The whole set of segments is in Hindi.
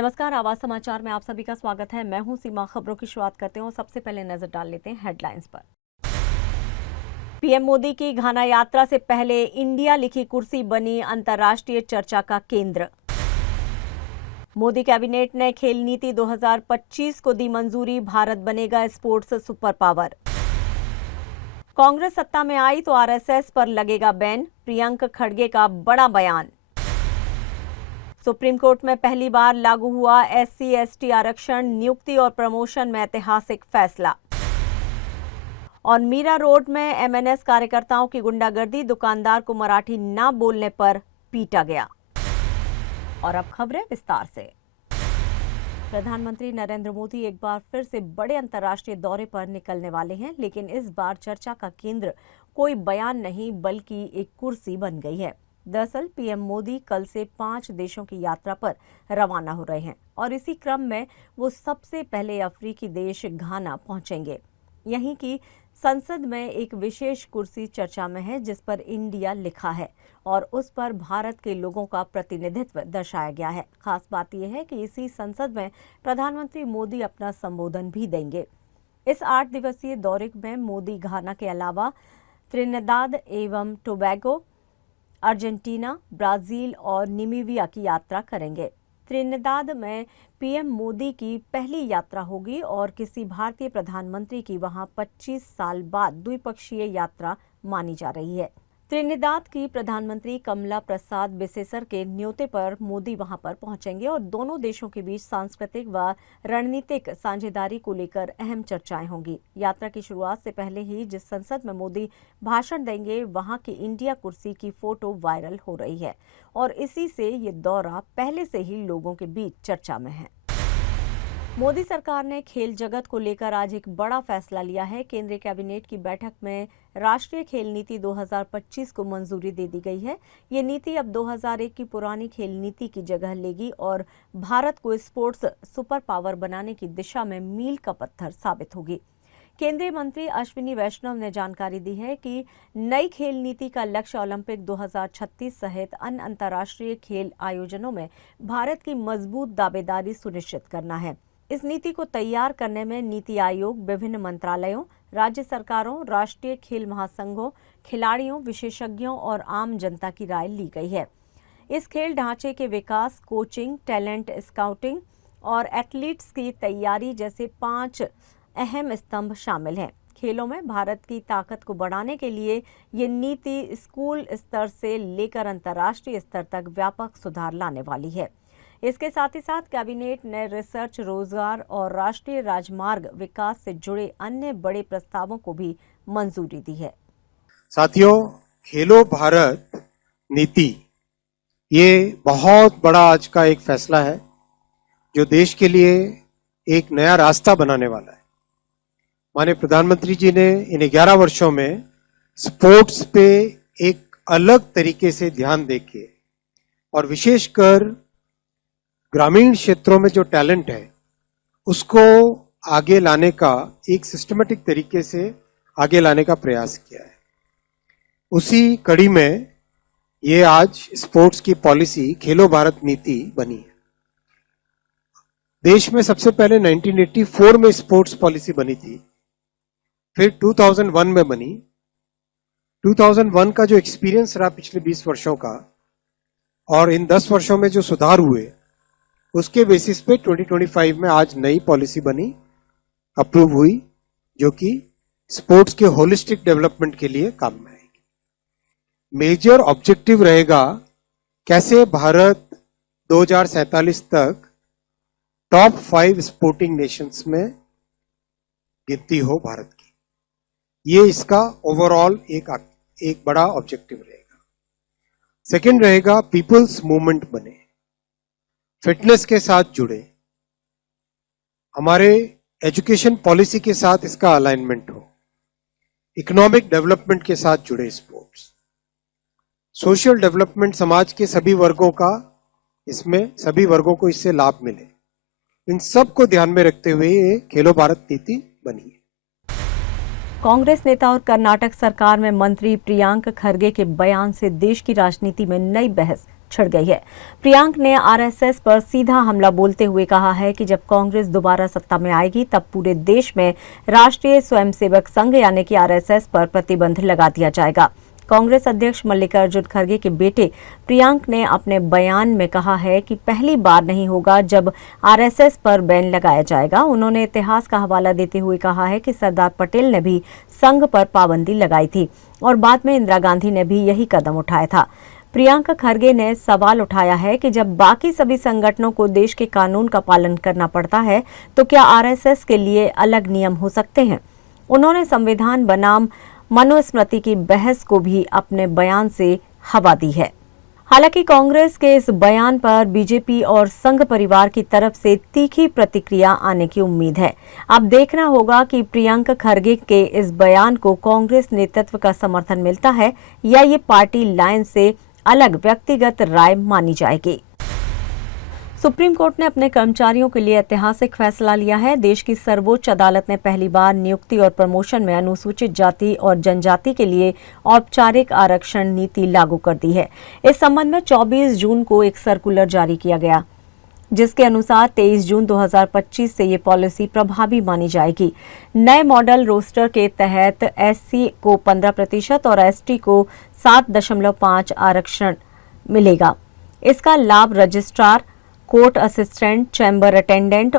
नमस्कार, आवाज समाचार में आप सभी का स्वागत है। मैं हूं सीमा। खबरों की शुरुआत करते हैं। सबसे पहले नजर डाल लेते हैं हेडलाइंस पर। पीएम मोदी की घाना यात्रा से पहले इंडिया लिखी कुर्सी बनी अंतर्राष्ट्रीय चर्चा का केंद्र। मोदी कैबिनेट ने खेल नीति 2025 को दी मंजूरी, भारत बनेगा स्पोर्ट्स सुपर पावर। कांग्रेस सत्ता में आई तो आरएसएस पर लगेगा बैन, प्रियंक खड़गे का बड़ा बयान। सुप्रीम कोर्ट में पहली बार लागू हुआ एससी/एसटी आरक्षण, नियुक्ति और प्रमोशन में ऐतिहासिक फैसला। और मीरा रोड में एमएनएस कार्यकर्ताओं की गुंडागर्दी, दुकानदार को मराठी न बोलने पर पीटा गया। और अब खबरें विस्तार से। प्रधानमंत्री नरेंद्र मोदी एक बार फिर से बड़े अंतर्राष्ट्रीय दौरे पर निकलने वाले हैं, लेकिन इस बार चर्चा का केंद्र कोई बयान नहीं बल्कि एक कुर्सी बन गई है। दरअसल पीएम मोदी कल से 5 देशों की यात्रा पर रवाना हो रहे हैं और इसी क्रम में वो सबसे पहले अफ्रीकी देश घाना पहुंचेंगे। यहीं की संसद में एक विशेष कुर्सी चर्चा में है जिस पर इंडिया लिखा है और उस पर भारत के लोगों का प्रतिनिधित्व दर्शाया गया है। खास बात यह है कि इसी संसद में प्रधानमंत्री मोदी अपना संबोधन भी देंगे। इस 8 दिवसीय दौरे में मोदी घाना के अलावा त्रिनिदाद एवं टोबैगो, अर्जेंटीना, ब्राजील और नामीबिया की यात्रा करेंगे। त्रिनिदाद में पीएम मोदी की पहली यात्रा होगी और किसी भारतीय प्रधानमंत्री की वहां 25 साल बाद द्विपक्षीय यात्रा मानी जा रही है। त्रिनिदाद की प्रधानमंत्री कमला प्रसाद बिसेसर के न्योते पर मोदी वहां पर पहुंचेंगे और दोनों देशों के बीच सांस्कृतिक व रणनीतिक साझेदारी को लेकर अहम चर्चाएं होंगी। यात्रा की शुरुआत से पहले ही जिस संसद में मोदी भाषण देंगे वहां की इंडिया कुर्सी की फोटो वायरल हो रही है और इसी से ये दौरा पहले से ही लोगों के बीच चर्चा में है। मोदी सरकार ने खेल जगत को लेकर आज एक बड़ा फैसला लिया है। केंद्रीय कैबिनेट की बैठक में राष्ट्रीय खेल नीति 2025 को मंजूरी दे दी गई है। ये नीति अब 2001 की पुरानी खेल नीति की जगह लेगी और भारत को स्पोर्ट्स सुपर पावर बनाने की दिशा में मील का पत्थर साबित होगी। केंद्रीय मंत्री अश्विनी वैष्णव ने जानकारी दी है कि नई खेल नीति का लक्ष्य ओलंपिक 2036 सहित अन्य अंतर्राष्ट्रीय खेल आयोजनों में भारत की मजबूत दावेदारी सुनिश्चित करना है। इस नीति को तैयार करने में नीति आयोग, विभिन्न मंत्रालयों, राज्य सरकारों, राष्ट्रीय खेल महासंघों, खिलाड़ियों, विशेषज्ञों और आम जनता की राय ली गई है। इस खेल ढांचे के विकास, कोचिंग, टैलेंट स्काउटिंग और एथलीट्स की तैयारी जैसे 5 अहम स्तंभ शामिल हैं। खेलों में भारत की ताकत को बढ़ाने के लिए ये नीति स्कूल स्तर से लेकर अंतर्राष्ट्रीय स्तर तक व्यापक सुधार लाने वाली है। इसके साथ ही साथ कैबिनेट ने रिसर्च, रोजगार और राष्ट्रीय राजमार्ग विकास से जुड़े अन्य बड़े प्रस्तावों को भी मंजूरी दी है। साथियों, खेलो भारत नीति ये बहुत बड़ा आज का एक फैसला है जो देश के लिए एक नया रास्ता बनाने वाला है। माननीय प्रधानमंत्री जी ने इन 11 वर्षों में स्पोर्ट्स पे एक अलग तरीके से ध्यान देके और विशेषकर ग्रामीण क्षेत्रों में जो टैलेंट है उसको आगे लाने का एक सिस्टमेटिक तरीके से आगे लाने का प्रयास किया है। उसी कड़ी में ये आज स्पोर्ट्स की पॉलिसी खेलो भारत नीति बनी है। देश में सबसे पहले 1984 में स्पोर्ट्स पॉलिसी बनी थी, फिर 2001 में बनी। 2001 का जो एक्सपीरियंस रहा पिछले 20 वर्षों का और इन 10 वर्षों में जो सुधार हुए उसके बेसिस पे 2025 में आज नई पॉलिसी बनी, अप्रूव हुई, जो कि स्पोर्ट्स के होलिस्टिक डेवलपमेंट के लिए काम में आएगी। मेजर ऑब्जेक्टिव रहेगा कैसे भारत 2047 तक टॉप 5 स्पोर्टिंग नेशंस में गिनती हो भारत की। ये इसका ओवरऑल एक बड़ा ऑब्जेक्टिव रहेगा। सेकंड रहेगा पीपल्स मूवमेंट बने, फिटनेस के साथ जुड़े, हमारे एजुकेशन पॉलिसी के साथ इसका अलाइनमेंट हो, इकोनॉमिक डेवलपमेंट के साथ जुड़े स्पोर्ट्स, सोशल डेवलपमेंट, समाज के सभी वर्गों का इसमें सभी वर्गों को इससे लाभ मिले, इन सब को ध्यान में रखते हुए ये खेलो भारत नीति बनी है। कांग्रेस नेता और कर्नाटक सरकार में मंत्री प्रियंक खड़गे के बयान से देश की राजनीति में नई बहस छिड़ गई है। प्रियांक ने आरएसएस पर सीधा हमला बोलते हुए कहा है कि जब कांग्रेस दोबारा सत्ता में आएगी तब पूरे देश में राष्ट्रीय स्वयंसेवक संघ यानी कि आरएसएस पर प्रतिबंध लगा दिया जाएगा। कांग्रेस अध्यक्ष मल्लिकार्जुन खड़गे के बेटे प्रियांक ने अपने बयान में कहा है कि पहली बार नहीं होगा जब आरएसएस पर बैन लगाया जाएगा। उन्होंने इतिहास का हवाला देते हुए कहा है कि सरदार पटेल ने भी संघ पर पाबंदी लगाई थी और बाद में इंदिरा गांधी ने भी यही कदम उठाया था। प्रियांक खड़गे ने सवाल उठाया है कि जब बाकी सभी संगठनों को देश के कानून का पालन करना पड़ता है तो क्या आरएसएस के लिए अलग नियम हो सकते हैं। उन्होंने संविधान बनाम मनुस्मृति की बहस को भी अपने बयान से हवा दी है। हालांकि कांग्रेस के इस बयान पर बीजेपी और संघ परिवार की तरफ से तीखी प्रतिक्रिया आने की उम्मीद है। अब देखना होगा कि प्रियांक खड़गे के इस बयान को कांग्रेस नेतृत्व का समर्थन मिलता है या ये पार्टी लाइन से अलग व्यक्तिगत राय मानी जाएगी। सुप्रीम कोर्ट ने अपने कर्मचारियों के लिए ऐतिहासिक फैसला लिया है। देश की सर्वोच्च अदालत ने पहली बार नियुक्ति और प्रमोशन में अनुसूचित जाति और जनजाति के लिए औपचारिक आरक्षण नीति लागू कर दी है। इस संबंध में 24 जून को एक सर्कुलर जारी किया गया, जिसके अनुसार 23 जून 2025 से ये पॉलिसी प्रभावी मानी जाएगी। नए मॉडल रोस्टर के तहत एससी को 15% और एसटी को 7.5 आरक्षण मिलेगा। इसका लाभ registrar, court assistant, chamber attendant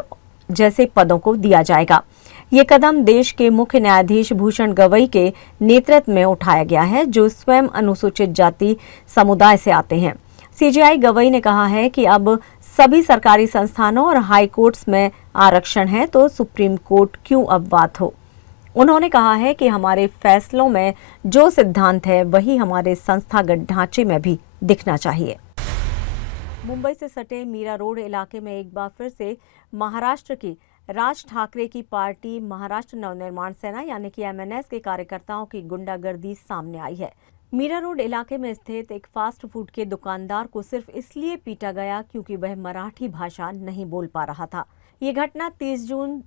जैसे पदों को दिया जाएगा। ये कदम देश के मुख्य न्यायाधीश भूषण गवई के नेतृत्व में उठाया गया है, जो स्वयं अनुसूचित जाति समुदाय से आते हैं। सीजेआई गवई ने कहा है कि अब सभी सरकारी संस्थानों और हाई कोर्ट्स में आरक्षण है तो सुप्रीम कोर्ट क्यों अपवाद हो। उन्होंने कहा है कि हमारे फैसलों में जो सिद्धांत है वही हमारे संस्थागत ढांचे में भी दिखना चाहिए। मुंबई से सटे मीरा रोड इलाके में एक बार फिर से महाराष्ट्र की राज ठाकरे की पार्टी महाराष्ट्र नवनिर्माण सेना यानी कि एमएनएस के कार्यकर्ताओं की गुंडागर्दी सामने आई है। मीरा रोड इलाके में स्थित एक फास्ट फूड के दुकानदार को सिर्फ इसलिए पीटा गया क्योंकि वह मराठी भाषा नहीं बोल पा रहा था। ये घटना 30 जून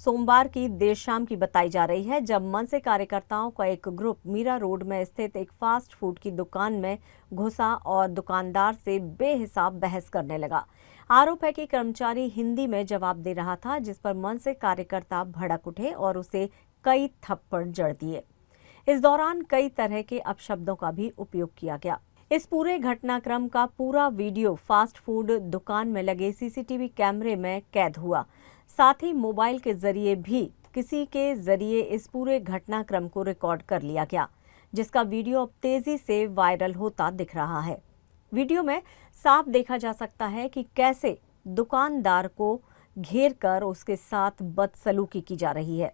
सोमवार की देर शाम की बताई जा रही है, जब मनसे कार्यकर्ताओं का एक ग्रुप मीरा रोड में स्थित एक फास्ट फूड की दुकान में घुसा और दुकानदार से बेहिसाब बहस करने लगा। आरोप है कि कर्मचारी हिंदी में जवाब दे रहा था, जिस पर मनसे कार्यकर्ता भड़क उठे और उसे कई थप्पड़ जड़ दिए। इस दौरान कई तरह के अपशब्दों का भी उपयोग किया गया। इस पूरे घटनाक्रम का पूरा वीडियो फास्ट फूड दुकान में लगे सीसीटीवी कैमरे में कैद हुआ। साथ ही मोबाइल के जरिए भी किसी के जरिए इस पूरे घटनाक्रम को रिकॉर्ड कर लिया गया, जिसका वीडियो अब तेजी से वायरल होता दिख रहा है। वीडियो में साफ देखा जा सकता है कि कैसे दुकानदार को घेर कर उसके साथ बदसलूकी की जा रही है।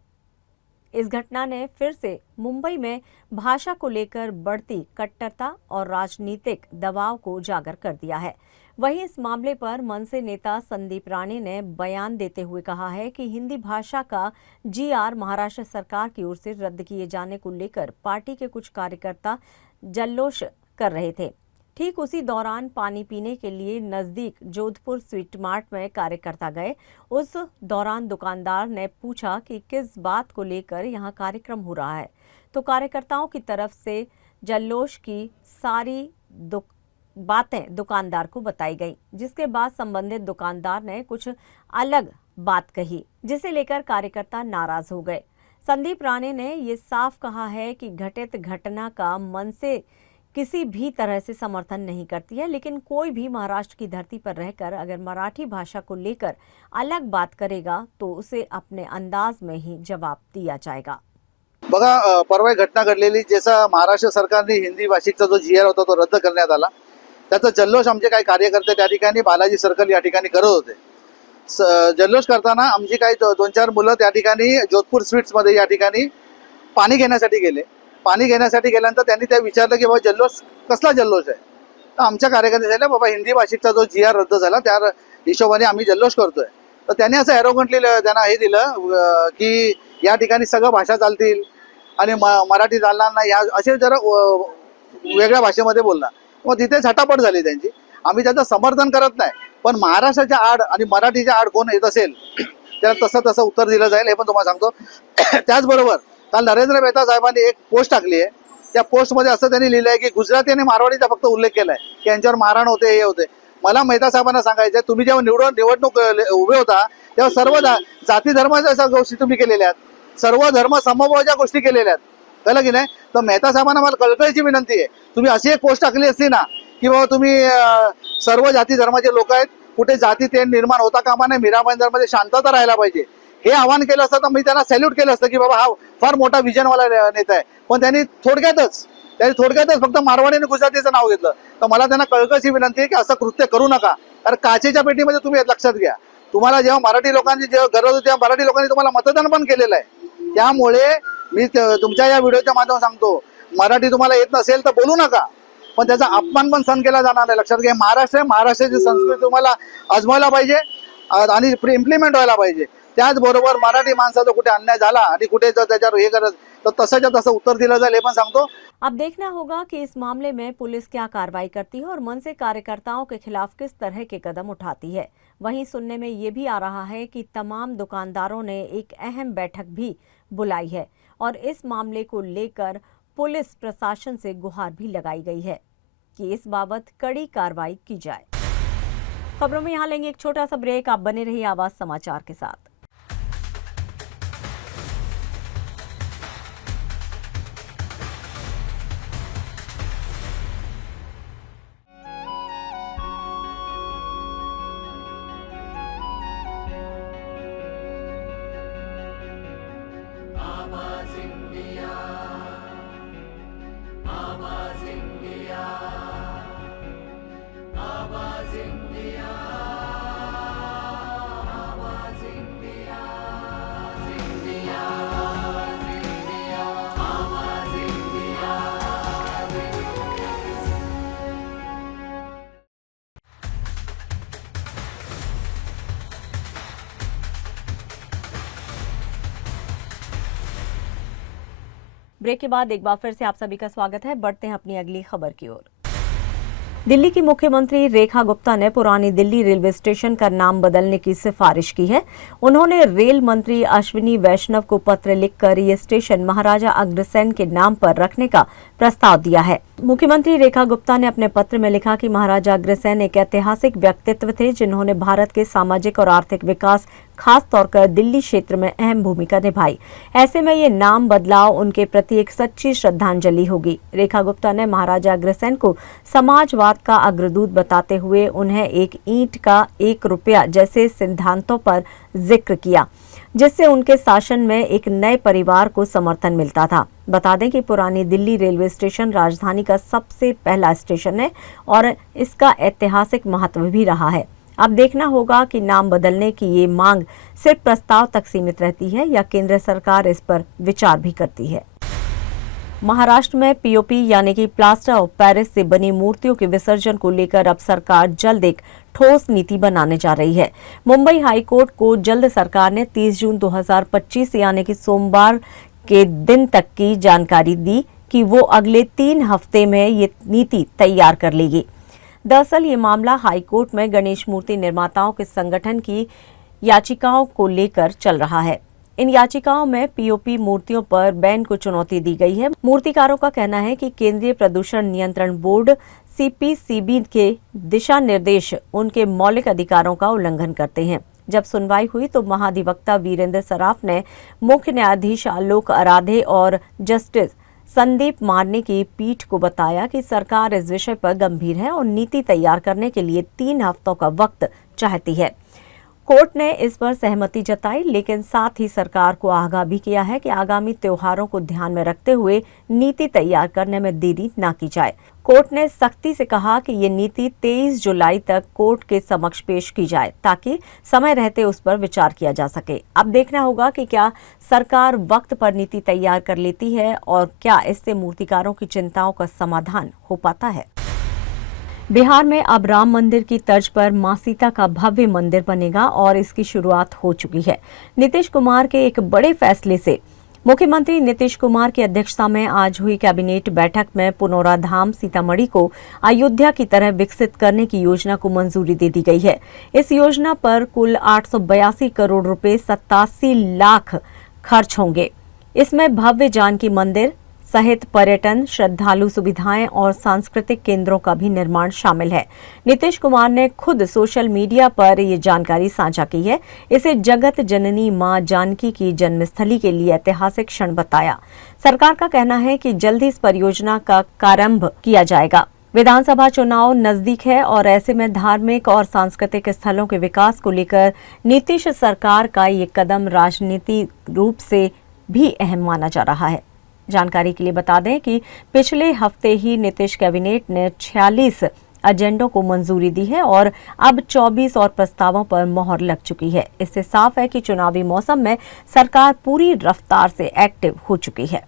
इस घटना ने फिर से मुंबई में भाषा को लेकर बढ़ती कट्टरता और राजनीतिक दबाव को उजागर कर दिया है। वहीं इस मामले पर मनसे नेता संदीप राणे ने बयान देते हुए कहा है कि हिंदी भाषा का जीआर महाराष्ट्र सरकार की ओर से रद्द किए जाने को लेकर पार्टी के कुछ कार्यकर्ता जल्लोश कर रहे थे। ठीक उसी दौरान पानी पीने के लिए नजदीक जोधपुर स्वीट मार्ट में कार्यकर्ता गए। उस दौरान दुकानदार ने पूछा कि किस बात को लेकर यहां कार्यक्रम हो रहा है, तो कार्यकर्ताओं की तरफ से जल्लोश की सारी बातें दुकानदार को बताई गई, जिसके बाद संबंधित दुकानदार ने कुछ अलग बात कही, जिसे लेकर कार्यकर्ता नाराज हो गए। संदीप राणे ने ये साफ कहा है कि घटित घटना का मनसे किसी भी तरह से समर्थन नहीं करती है, लेकिन कोई भी महाराष्ट्र की धरती पर रहकर अगर मराठी भाषा को लेकर अलग बात करेगा तो उसे अपने अंदाज में ही जवाब दिया जाएगा। बघा, परवा घटना घडलेली, जैसा महाराष्ट्र सरकारने हिंदी भाषिकचा जो जीआर होता तो रद्द करण्यात आला, त्याचा जल्लोष आमचे काही कार्यकर्ते त्या ठिकाणी बालाजी सर्कल या ठिकाणी करत होते। जल्लोष करताना आमची काही 2-4 मुलं त्या ठिकाणी जोधपूर स्वीट्स मध्ये या ठिकाणी पाणी घेण्यासाठी गेले। पाणी घेण्यासाठी गेल्यानंतर त्यांनी त्या विचारलं की बाबा जल्लोष कसला जल्लोष आहे, तर आमच्या कार्यकर्ते सांगितलं बाबा हिंदी भाषिकचा जो जीआर रद्द झाला त्या हिशोबाने आम्ही जल्लोष करतोय। तर त्यांनी असं एरोगंटली त्यांना हे दिलं की या ठिकाणी सगळं भाषा चालतील आणि मराठी चालणार नाही, असे जरा वेगळ्या भाषेमध्ये बोलणार। मग तिथे झटापट झाली त्यांची। आम्ही त्याचं समर्थन करत नाही, पण महाराष्ट्राच्या आड आणि मराठीच्या आड कोण येत असेल त्याला तसं उत्तर दिलं जाईल, हे पण तुम्हाला सांगतो। त्याचबरोबर काल नरेंद्र मेहता साहेबांनी एक पोस्ट टाकली आहे त्या पोस्टमध्ये असं त्यांनी लिहिलंय की गुजराती आणि मारवाडीचा फक्त उल्लेख केलाय की यांच्यावर मारहाण होते, हे होते. मला मेहता साहेबांना सांगायचं, तुम्ही जेव्हा निवडणूक उभे होता तेव्हा सर्व जाती धर्माच्या गोष्टी तुम्ही केलेल्या आहेत, सर्व धर्म समभावाच्या गोष्टी केलेल्या आहेत, कळलं की नाही. तर मेहता साहेबांना मला कळकळीची विनंती आहे, तुम्ही अशी एक पोस्ट टाकली असती ना की बाबा तुम्ही सर्व जाती धर्माचे लोक आहेत, कुठे जाती तेढ निर्माण होता कामा नये, मीरा भाईंदरमध्ये शांतता राहायला पाहिजे, हे आवाहन केलं असतं तर मी त्यांना सॅल्यूट केलं असतं की बाबा हा फार मोठा विजनवाला नेता आहे. पण त्यांनी थोडक्यातच फक्त मारवाडी आणि गुजरातीचं नाव घेतलं. तर मला त्यांना कळकळीची विनंती आहे की असं कृत्य करू नका. कारण काचेच्या पेटीमध्ये तुम्ही लक्षात घ्या, तुम्हाला जेव्हा मराठी लोकांची जेव्हा गरज होती तेव्हा मराठी लोकांनी तुम्हाला मतदान पण केलेलं आहे. त्यामुळे मी तुमच्या या व्हिडिओच्या माध्यमातून सांगतो, मराठी तुम्हाला येत नसेल तर बोलू नका, पण त्याचा अपमान पण सहन केला जाणार नाही. लक्षात घ्या, महाराष्ट्र आहे, महाराष्ट्राची संस्कृती तुम्हाला आजमायला पाहिजे आणि इम्प्लिमेंट व्हायला पाहिजे. त्याचबरोबर मराठी माणसाचा कुठे अन्याय झाला आणि कुठे जर त्याच्यावर हे करत तर तसंच्या तसं उत्तर दिलं जाईल, हे पण सांगतो. अब देखना होगा कि इस मामले में पुलिस क्या कार्रवाई करती है और मनसे कार्यकर्ताओं के खिलाफ किस तरह के कदम उठाती है। वहीं सुनने में ये भी आ रहा है कि तमाम दुकानदारों ने एक अहम बैठक भी बुलाई है और इस मामले को लेकर पुलिस प्रशासन से गुहार भी लगाई गई है कि इस बाबत कड़ी कार्रवाई की जाए। खबरों में यहाँ लेंगे एक छोटा सा ब्रेक, आप बने रहिए आवाज समाचार के साथ। ब्रेक के बाद एक बार फिर से आप सभी का स्वागत है। बढ़ते हैं अपनी अगली खबर की ओर। दिल्ली की मुख्यमंत्री रेखा गुप्ता ने पुरानी दिल्ली रेलवे स्टेशन का नाम बदलने की सिफारिश की है। उन्होंने रेल मंत्री अश्विनी वैष्णव को पत्र लिखकर ये स्टेशन महाराजा अग्रसेन के नाम पर रखने का प्रस्ताव दिया है। मुख्यमंत्री रेखा गुप्ता ने अपने पत्र में लिखा कि महाराजा अग्रसेन एक ऐतिहासिक व्यक्तित्व थे जिन्होंने भारत के सामाजिक और आर्थिक विकास, खास तौर पर दिल्ली क्षेत्र में अहम भूमिका निभाई। ऐसे में ये नाम बदलाव उनके प्रति एक सच्ची श्रद्धांजलि होगी। रेखा गुप्ता ने महाराजा अग्रसेन को समाजवाद का अग्रदूत बताते हुए उन्हें एक ईंट का 1 रुपया जैसे सिद्धांतों पर जिक्र किया, जिससे उनके शासन में एक नए परिवार को समर्थन मिलता था। बता दें कि पुरानी दिल्ली रेलवे स्टेशन राजधानी का सबसे पहला स्टेशन है और इसका ऐतिहासिक महत्व भी रहा है। अब देखना होगा कि नाम बदलने की ये मांग सिर्फ प्रस्ताव तक सीमित रहती है या केंद्र सरकार इस पर विचार भी करती है। महाराष्ट्र में पीओपी यानी कि प्लास्टर ऑफ पेरिस से बनी मूर्तियों के विसर्जन को लेकर अब सरकार जल्द एक ठोस नीति बनाने जा रही है। मुंबई हाई कोर्ट को जल्द सरकार ने 30 जून 2025 यानी कि सोमवार के दिन तक की जानकारी दी कि वो अगले 3 हफ्ते में ये नीति तैयार कर लेगी। दरअसल ये मामला हाई कोर्ट में गणेश मूर्ति निर्माताओं के संगठन की याचिकाओं को लेकर चल रहा है। इन याचिकाओं में पीओपी मूर्तियों पर बैन को चुनौती दी गई है। मूर्तिकारों का कहना है कि केंद्रीय प्रदूषण नियंत्रण बोर्ड सीपीसीबी के दिशा निर्देश उनके मौलिक अधिकारों का उल्लंघन करते हैं। जब सुनवाई हुई तो महाधिवक्ता वीरेंद्र सराफ ने मुख्य न्यायाधीश आलोक आराधे और जस्टिस संदीप मार्ने की पीठ को बताया कि सरकार इस विषय पर गंभीर है और नीति तैयार करने के लिए 3 हफ्तों का वक्त चाहती है। कोर्ट ने इस पर सहमति जताई, लेकिन साथ ही सरकार को आगाह भी किया है कि आगामी त्योहारों को ध्यान में रखते हुए नीति तैयार करने में देरी न की जाए। कोर्ट ने सख्ती से कहा कि ये नीति 23 जुलाई तक कोर्ट के समक्ष पेश की जाए ताकि समय रहते उस पर विचार किया जा सके। अब देखना होगा कि क्या सरकार वक्त पर नीति तैयार कर लेती है और क्या इससे मूर्तिकारों की चिंताओं का समाधान हो पाता है। बिहार में अब राम मंदिर की तर्ज पर मां सीता का भव्य मंदिर बनेगा और इसकी शुरुआत हो चुकी है। नीतीश कुमार के एक बड़े फैसले से मुख्यमंत्री नीतीश कुमार की अध्यक्षता में आज हुई कैबिनेट बैठक में पुनौरा धाम सीतामढ़ी को अयोध्या की तरह विकसित करने की योजना को मंजूरी दे दी गई है। इस योजना पर कुल 882 करोड़ रुपए 87 लाख खर्च होंगे। इसमें भव्य जानकी मंदिर, सहित पर्यटन, श्रद्धालु सुविधाएं और सांस्कृतिक केंद्रों का भी निर्माण शामिल है। नीतीश कुमार ने खुद सोशल मीडिया पर ये जानकारी साझा की है। इसे जगत जननी मां जानकी की जन्मस्थली के लिए ऐतिहासिक क्षण बताया। सरकार का कहना है कि जल्द ही इस परियोजना का प्रारंभ किया जाएगा। विधानसभा चुनाव नजदीक है और ऐसे में धार्मिक और सांस्कृतिक स्थलों के विकास को लेकर नीतीश सरकार का ये कदम राजनीतिक रूप से भी अहम माना जा रहा है। जानकारी के लिए बता दें कि पिछले हफ्ते ही नीतीश कैबिनेट ने 46 एजेंडों को मंजूरी दी है और अब 24 और प्रस्तावों पर मोहर लग चुकी है। इससे साफ है कि चुनावी मौसम में सरकार पूरी रफ्तार से एक्टिव हो चुकी है।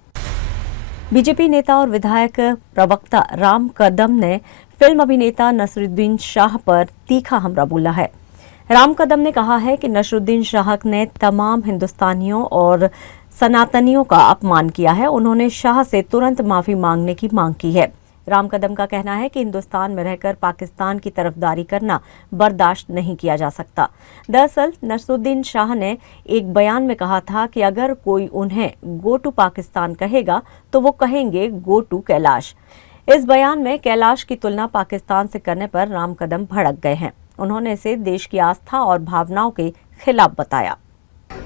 बीजेपी नेता और विधायक प्रवक्ता राम कदम ने फिल्म अभिनेता नसरुद्दीन शाह पर तीखा हमला बोला है। राम कदम ने कहा है कि नसरुद्दीन शाह ने तमाम हिंदुस्तानियों और सनातनियों का अपमान किया है। उन्होंने शाह से तुरंत माफी मांगने की मांग की है। राम कदम का कहना है कि हिंदुस्तान में रहकर पाकिस्तान की तरफदारी करना बर्दाश्त नहीं किया जा सकता। दरअसल नसरुद्दीन शाह ने एक बयान में कहा था कि अगर कोई उन्हें गो टू पाकिस्तान कहेगा तो वो कहेंगे गो टू कैलाश। इस बयान में कैलाश की तुलना पाकिस्तान से करने पर राम कदम भड़क गए हैं। उन्होंने इसे देश की आस्था और भावनाओं के खिलाफ बताया।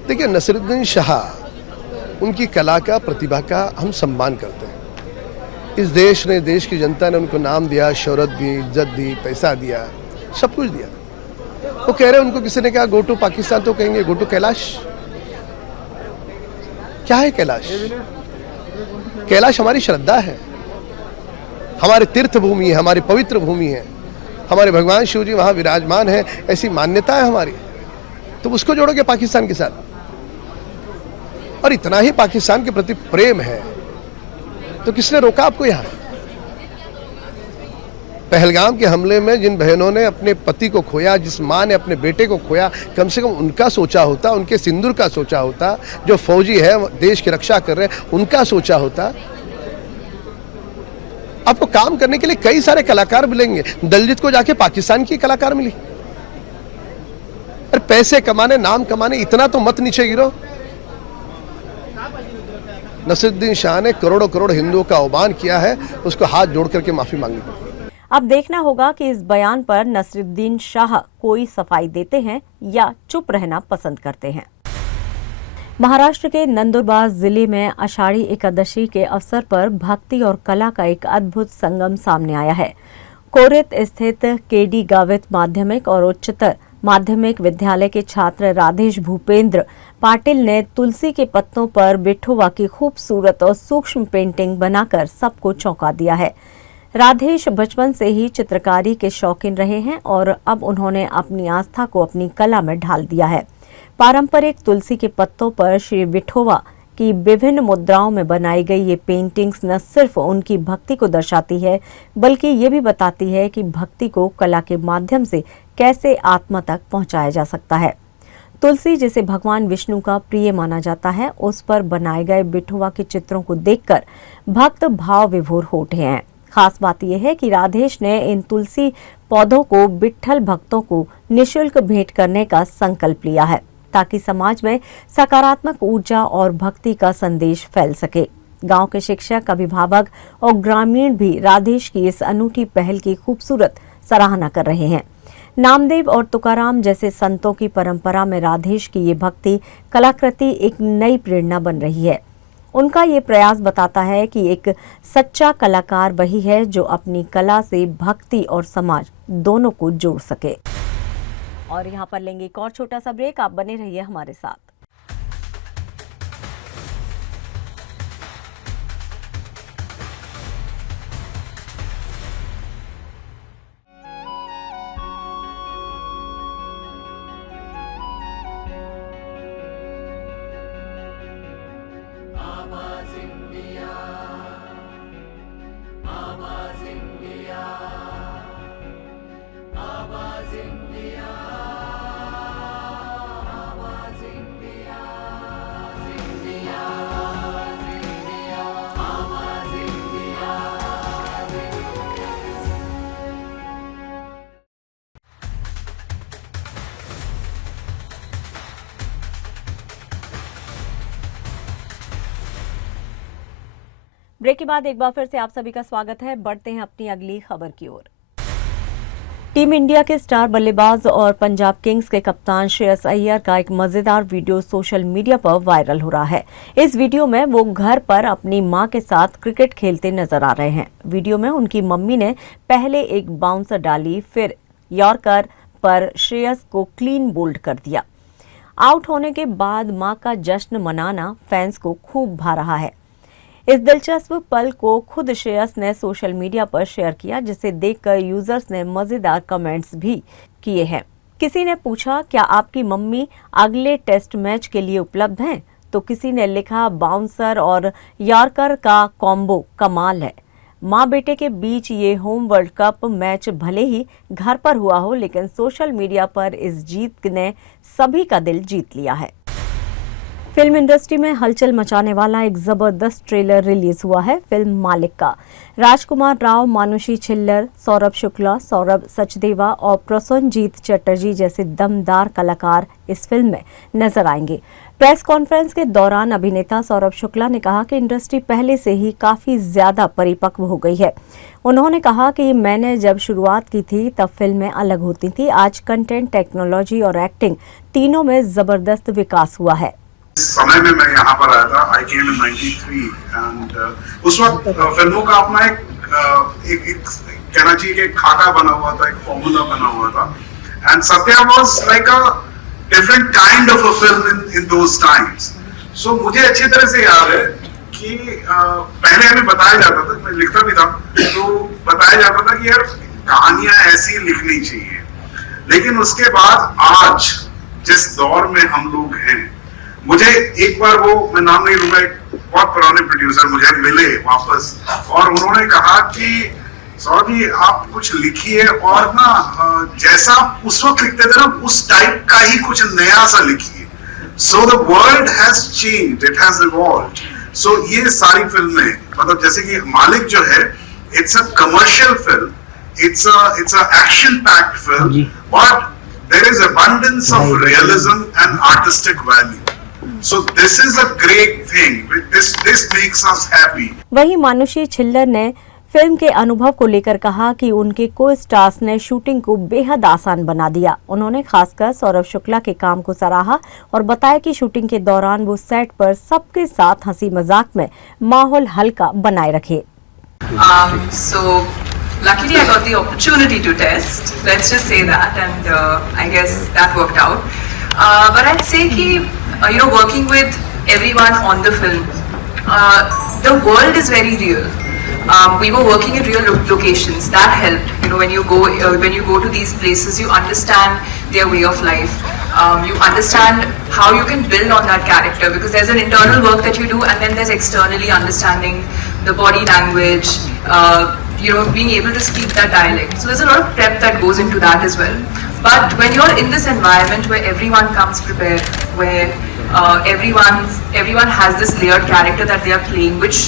देखिए, नसरुद्दीन शाह, उनकी कला का, प्रतिभा का हम सम्मान करते हैं। इस देश ने, देश की जनता ने उनको नाम दिया, शोहरत दी, इज्जत दी, पैसा दिया, सब कुछ दिया। वो कह रहे हैं, उनको किसी ने कहा गो टू पाकिस्तान तो कहेंगे गो टू कैलाश। क्या है कैलाश? कैलाश हमारी श्रद्धा है, हमारे तीर्थ भूमि है, हमारी पवित्र भूमि है, हमारे भगवान शिव जी वहां विराजमान है, ऐसी मान्यता है हमारी। तो उसको जोड़ोगे पाकिस्तान के साथ? और इतना ही पाकिस्तान के प्रति प्रेम है तो किसने रोका आपको? यहां पहलगाम के हमले में जिन बहनों ने अपने पति को खोया, जिस मां ने अपने बेटे को खोया, कम से कम उनका सोचा होता, उनके सिंदूर का सोचा होता। जो फौजी है, देश की रक्षा कर रहे हैं, उनका सोचा होता। आपको काम करने के लिए कई सारे कलाकार मिलेंगे। दलजीत को जाके पाकिस्तान की कलाकार मिली। अरे पैसे कमाने, नाम कमाने, इतना तो मत नीचे गिरो। नसरुद्दीन शाह ने करोड़ों करोड़ हिंदुओं का आह्वान किया है, उसको हाथ जोड़ करके माफी मांगनी पड़ेगी। अब देखना होगा कि इस बयान पर नसरुद्दीन शाह कोई सफाई देते हैं या चुप रहना पसंद करते हैं। महाराष्ट्र के नंदुरबार जिले में आषाढ़ी एकादशी के अवसर पर भक्ति और कला का एक अद्भुत संगम सामने आया है। कोरेत स्थित केडी गावित माध्यमिक और उच्चतर माध्यमिक विद्यालय के छात्र राधेश भूपेंद्र पाटिल ने तुलसी के पत्तों पर विठोबा की खूबसूरत और सूक्ष्म पेंटिंग बनाकर सबको चौंका दिया है। राधेश बचपन से ही चित्रकारी के शौकीन रहे हैं और अब उन्होंने अपनी आस्था को अपनी कला में ढाल दिया है। पारंपरिक तुलसी के पत्तों पर श्री विठोबा की विभिन्न मुद्राओं में बनाई गई ये पेंटिंग्स न सिर्फ उनकी भक्ति को दर्शाती है, बल्कि ये भी बताती है कि भक्ति को कला के माध्यम से कैसे आत्मा तक पहुंचाया जा सकता है। तुलसी, जिसे भगवान विष्णु का प्रिय माना जाता है, उस पर बनाए गए विठोबा के चित्रों को देखकर भक्त भाव विभोर हो उठे हैं। खास बात यह है कि राधेश ने इन तुलसी पौधों को विट्ठल भक्तों को निःशुल्क भेंट करने का संकल्प लिया है, ताकि समाज में सकारात्मक ऊर्जा और भक्ति का संदेश फैल सके। गांव के शिक्षक, अभिभावक और ग्रामीण भी राधेश की इस अनूठी पहल की खूबसूरत सराहना कर रहे हैं। नामदेव और तुकाराम जैसे संतों की परंपरा में राधेश की ये भक्ति कलाकृति एक नई प्रेरणा बन रही है। उनका ये प्रयास बताता है कि एक सच्चा कलाकार वही है जो अपनी कला से भक्ति और समाज दोनों को जोड़ सके। और यहाँ पर लेंगे एक और छोटा सा ब्रेक, आप बने रहिए हमारे साथ। ब्रेक के बाद एक बार फिर से आप सभी का स्वागत है। बढ़ते हैं अपनी अगली खबर की ओर। टीम इंडिया के स्टार बल्लेबाज और पंजाब किंग्स के कप्तान श्रेयस अय्यर का एक मजेदार वीडियो सोशल मीडिया पर वायरल हो रहा है। इस वीडियो में वो घर पर अपनी मां के साथ क्रिकेट खेलते नजर आ रहे हैं। वीडियो में उनकी मम्मी ने पहले एक बाउंसर डाली, फिर यॉर्कर पर श्रेयस को क्लीन बोल्ड कर दिया। आउट होने के बाद मां का जश्न मनाना फैंस को खूब भा रहा है। इस दिलचस्प पल को खुद श्रेयस ने सोशल मीडिया पर शेयर किया, जिसे देखकर यूजर्स ने मजेदार कमेंट्स भी किए हैं। किसी ने पूछा, क्या आपकी मम्मी अगले टेस्ट मैच के लिए उपलब्ध हैं? तो किसी ने लिखा, बाउंसर और यॉर्कर का कॉम्बो कमाल है। माँ बेटे के बीच ये होम वर्ल्ड कप मैच भले ही घर पर हुआ हो, लेकिन सोशल मीडिया पर इस जीत ने सभी का दिल जीत लिया है। फिल्म इंडस्ट्री में हलचल मचाने वाला एक जबरदस्त ट्रेलर रिलीज हुआ है फिल्म मालिक का। राजकुमार राव, मानुषी छिल्लर, सौरभ शुक्ला, सौरभ सचदेवा और प्रसन्नजीत चटर्जी जैसे दमदार कलाकार इस फिल्म में नजर आएंगे। प्रेस कॉन्फ्रेंस के दौरान अभिनेता सौरभ शुक्ला ने कहा कि इंडस्ट्री पहले से ही काफी ज्यादा परिपक्व हो गई है। उन्होंने कहा कि मैंने जब शुरुआत की थी तब फिल्में अलग होती थी। आज कंटेंट, टेक्नोलॉजी और एक्टिंग तीनों में जबरदस्त विकास हुआ है। समय में मैं यहाँ पर आया था, आई केम इन 93 एंड उस वक्त फिल्मों का अपना एक कहना चाहिए कि एक खाका बना हुआ था, एक फॉर्मूला बना हुआ था। And Satya was like a different kind of a film in those times. So मुझे अच्छी तरह से याद है कि पहले हमें बताया जाता था, मैं लिखता भी था, तो बताया जाता था कि यार कहानियां ऐसी लिखनी चाहिए। लेकिन उसके बाद आज जिस दौर में हम लोग हैं, मुझे एक बार मैं नाम नहीं लूंगा, एक बहुत पुराने प्रोड्यूसर मुझे मिले वापस और उन्होंने कहा कि सौरभ जी आप कुछ लिखिए और ना जैसा उस वक्त लिखते थे ना उस टाइप का ही कुछ नया सा लिखिए। So the world has changed, it has evolved. So ये सारी फिल्में, मतलब जैसे कि मालिक जो है, it's a commercial film, it's a action packed film, but there is abundance of realism and artistic value. So this is a great thing. This makes us happy. वहीं मानुषी छिल्लर ने फिल्म के अनुभव को लेकर कहा कि उनके को स्टार्स ने शूटिंग को बेहद आसान बना दिया। उन्होंने खासकर सौरभ शुक्ला के काम को सराहा और बताया कि शूटिंग के दौरान वो सेट पर सबके साथ हंसी मजाक में माहौल हल्का बनाए रखे। Luckily, I got the opportunity to test. Let's just say that, and I guess that worked out. But I'd say that working with everyone on the film, the world is very real. We were working in real locations. That helped. When you go to these places, you understand their way of life. You understand how you can build on that character, because there's an internal work that you do, and then there's externally understanding the body language. Being able to speak that dialect. So there's a lot of prep that goes into that as well. But when you're in this environment where everyone comes prepared, where everyone has this layered character that they are playing, which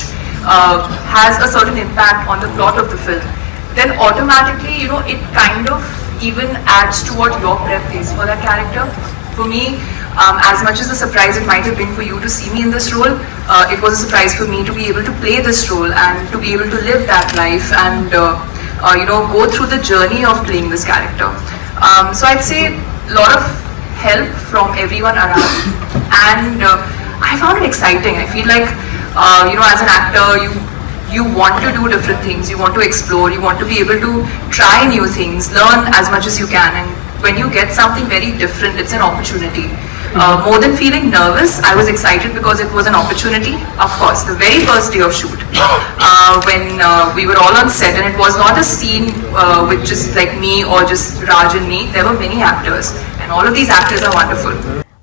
has a certain impact on the plot of the film, then automatically, it kind of even adds to what your prep is for that character. For me, as much as a surprise it might have been for you to see me in this role, it was a surprise for me to be able to play this role and to be able to live that life and go through the journey of playing this character. So I'd say a lot of help from everyone around, and I found it exciting. I feel like as an actor you want to do different things, you want to explore, you want to be able to try new things, learn as much as you can, and when you get something very different, it's an opportunity. More than feeling nervous, I was excited because it was an opportunity. Of course, the very first day of shoot, when we were all on set, and it was not a scene with just like me or just Raj and me. There were many actors, and all of these actors are wonderful.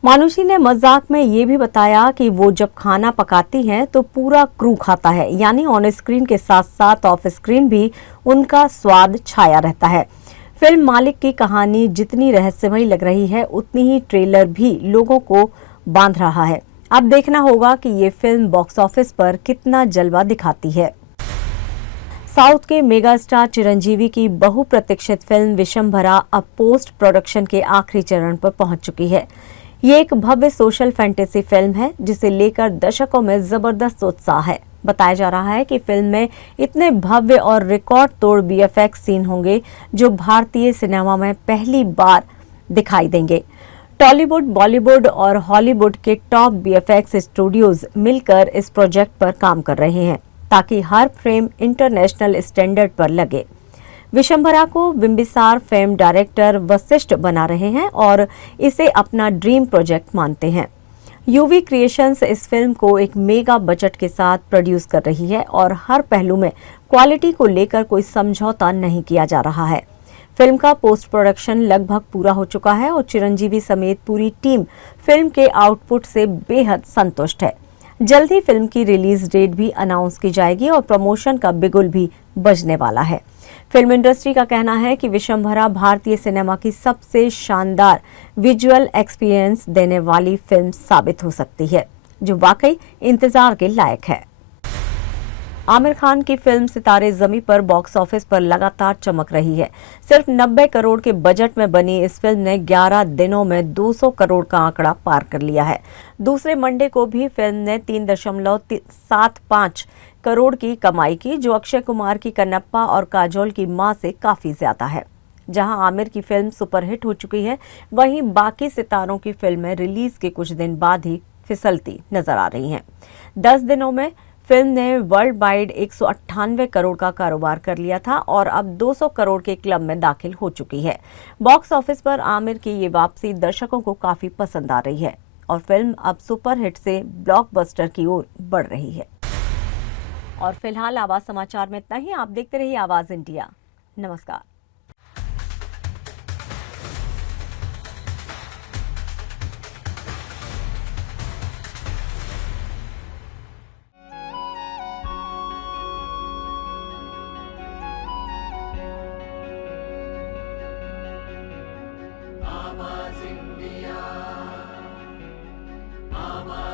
मानुषी ने मजाक में ये भी बताया कि वो जब खाना पकाती हैं तो पूरा क्रू खाता है, यानी ऑन स्क्रीन के साथ साथ ऑफ स्क्रीन भी उनका स्वाद छाया रहता है। फिल्म मालिक की कहानी जितनी रहस्यमयी लग रही है, उतनी ही ट्रेलर भी लोगों को बांध रहा है। अब देखना होगा कि ये फिल्म बॉक्स ऑफिस पर कितना जलवा दिखाती है। साउथ के मेगा स्टार चिरंजीवी की बहुप्रतीक्षित फिल्म विशंभरा अब पोस्ट प्रोडक्शन के आखिरी चरण पर पहुंच चुकी है। ये एक भव्य सोशल फैंटेसी फिल्म है जिसे लेकर दर्शकों में जबरदस्त उत्साह है। बताया जा रहा है कि फिल्म में इतने भव्य और रिकॉर्ड तोड़ बीएफएक्स सीन होंगे जो भारतीय सिनेमा में पहली बार दिखाई देंगे। टॉलीवुड, बॉलीवुड और हॉलीवुड के टॉप बीएफएक्स स्टूडियोज मिलकर इस प्रोजेक्ट पर काम कर रहे हैं ताकि हर फ्रेम इंटरनेशनल स्टैंडर्ड पर लगे। विशंभरा को बिंबिसार फिल्म डायरेक्टर वशिष्ठ बना रहे हैं और इसे अपना ड्रीम प्रोजेक्ट मानते हैं। यूवी क्रिएशंस इस फिल्म को एक मेगा बजट के साथ प्रोड्यूस कर रही है और हर पहलू में क्वालिटी को लेकर कोई समझौता नहीं किया जा रहा है। फिल्म का पोस्ट प्रोडक्शन लगभग पूरा हो चुका है और चिरंजीवी समेत पूरी टीम फिल्म के आउटपुट से बेहद संतुष्ट है। जल्द ही फिल्म की रिलीज डेट भी अनाउंस की जाएगी और प्रमोशन का बिगुल भी बजने वाला है। फिल्म इंडस्ट्री का कहना है कि विशंभरा भारतीय सिनेमा की सबसे शानदार विजुअल एक्सपीरियंस देने वाली फिल्म साबित हो सकती है, जो वाकई इंतजार के लायक है। आमिर खान की फिल्म सितारे ज़मीं पर बॉक्स ऑफिस पर लगातार चमक रही है। सिर्फ 90 करोड़ के बजट में बनी इस फिल्म ने 11 दिनों में 200 करोड़ का आंकड़ा पार कर लिया है। दूसरे मंडे को भी फिल्म ने 3.75 करोड़ की कमाई की, जो अक्षय कुमार की कन्नप्पा और काजोल की मां से काफी ज्यादा है। जहां आमिर की फिल्म सुपरहिट हो चुकी है, वहीं बाकी सितारों की फिल्में रिलीज के कुछ दिन बाद ही फिसलती नजर आ रही हैं। 10 दिनों में फिल्म ने वर्ल्ड वाइड 198 करोड़ का कारोबार कर लिया था और अब 200 करोड़ के क्लब में दाखिल हो चुकी है। बॉक्स ऑफिस पर आमिर की ये वापसी दर्शकों को काफी पसंद आ रही है और फिल्म अब सुपरहिट से ब्लॉकबस्टर की ओर बढ़ रही है। और फिलहाल आवाज समाचार में इतना ही। आप देखते रहिए आवाज इंडिया। नमस्कार। आवाज इंडिया, आवाज